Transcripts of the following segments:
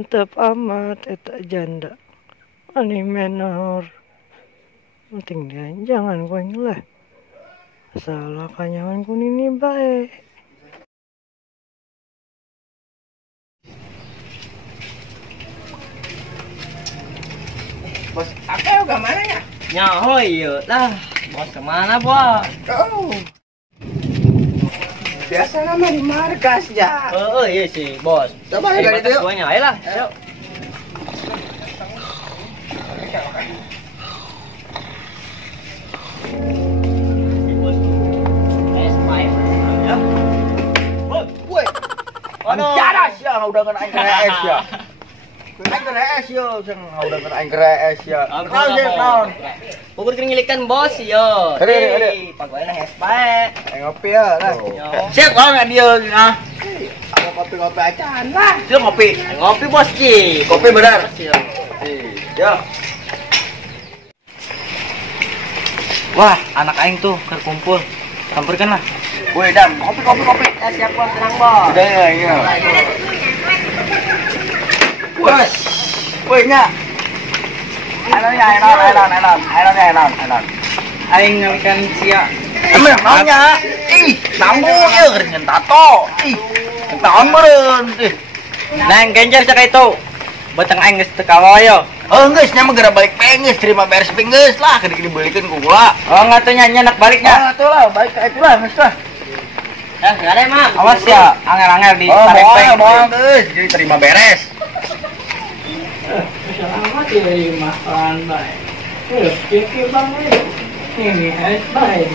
Mantep amat eta janda. Ani menor. Penting dia jangan kuing lah. Salah kanyawan kuning ini baik. Bos, aku ke mana ya? Nyaho iya lah. Bos kemana bos? Oh. Biasa nama di markas ya. Oh iya sih bos. Coba ya dari itu yuk. Duanya aja lah. Yuk. Woi. Anjara sih udah kena aing kerees ya. Aing kerees yo, sing udah kena aing kerees ya. Naon sih naon? Bubur kering ikan bos yo. Kere. Pagwaina hes bae. Aing ngopi ya lah. Siap kalau nggak dia nah. Ada kopi-kopi acan lah. Siap ngopi. Ngopi bos Ki. Kopi benar. Ya. Wah, anak aing tuh terkumpul. Samperkan lah. Woi, Dam, kopi. Siap bos, tenang bos. Udah ya, iya. Bos. Woi, nya. Enak. Aing ngalikan sia. Emang namanya. Ih, nanggung ya keringan tato. Ih. Tahun beureun. Ih. Nang genjer cak itu. Beteng aing geus teu kawayo. Oh, geus nya mah gara balik pengeus terima beres geus lah kedik dibelikeun ku kula. Oh, ngatunya nyenak baliknya. Ah, atuh lah, balik ka itu lah, geus lah. Gak mah. Awas ya, angel-angel di Oh, tarempeng. moal geus, jadi terima beres. Selamat ya makan baik. Pikir bang ini es baik.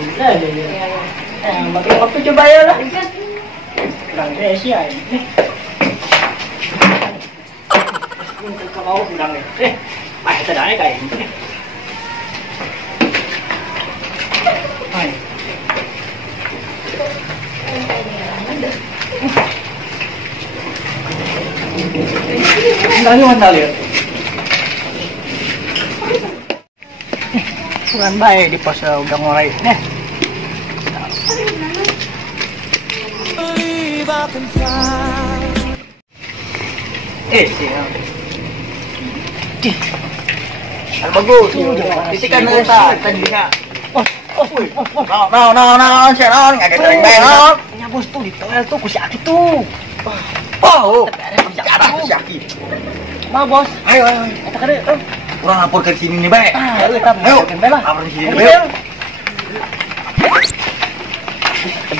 Pakai kopi coba ya lah. Lang Asia ini. Untuk kau bilang ni. Baik sedang kayak ini. Hai. Nggak mana lihat. Bukan baik di pos udah mulai nih. Sih. Bagus. Titikan eta tadinya. Nah, naon ngaget aing bae naon. Nya bos tuh di toel tuh ku si Aki tuh. Oh, cara si Aki. Mau bos. Ayo. Eta kade. Urang lapor ke sini nih bae. Eta Ayo, bae lah. lapor ke sini bae.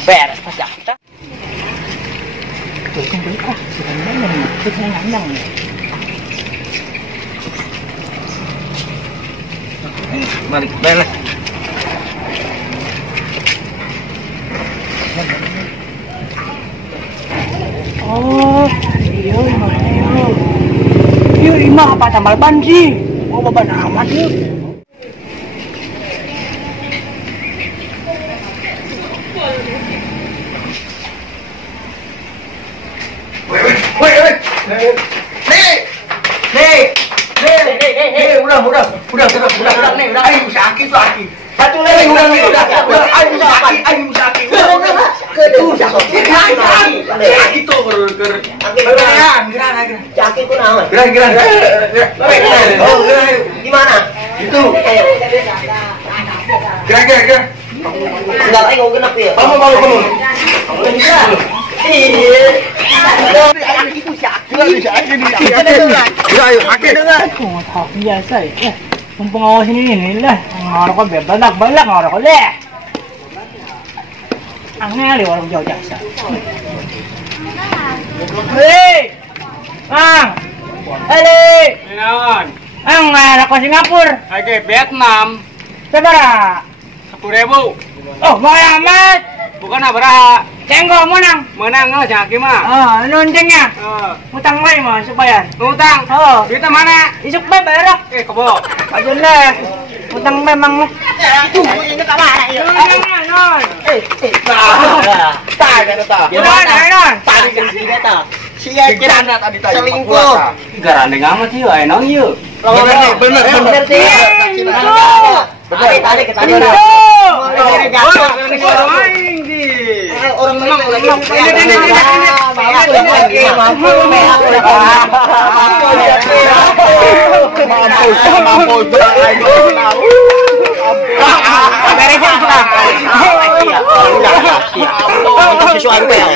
Beres pas Aki tah. Tuh kan balik ah, sudah nanya, sudah nanya. Balik beres. Oh, iya. Iya, imah apa tambal ban sih? Oh, beban amat yuk. Woi. Nih, udah. Nih, udah. Ayo si Aki tuh Aki. Satu lagi udah. Ayo si Aki. Aki tuh ker. Geran. Aki ku naon? Geran. Oh, geran. Di mana? Itu. Geran. Enggak aing mau genep ya. Bangun. Iya. Itu si Aki. Ayo, Aki. Oh, tak biasa ya. Mumpung awas ini lah. Ngarok bebas balak ngarok leh. Angel ya orang jauh jasa. Hei, Ang, hei, Naon? Ang ngarok ke Singapura. Oke, Vietnam Sabara. 10.000. Oh, mau amat. Bukan abaraha. Cenggo menang. Menang nggak si Hakim mah? Nuncengnya. Utang bae mah supaya. Utang. Oh, Duitnya mana? isuk bae bayar. Kebo. Aja lah. Utang memang lah. Ini ka mana ieu? Non. Non. Tadi jadi eta. Sia kira tadi tadi. selingkuh. Garandeng amat sih, enong ieu. Bener. Tadi Orang memang ini Mampu, Sesuatu ya.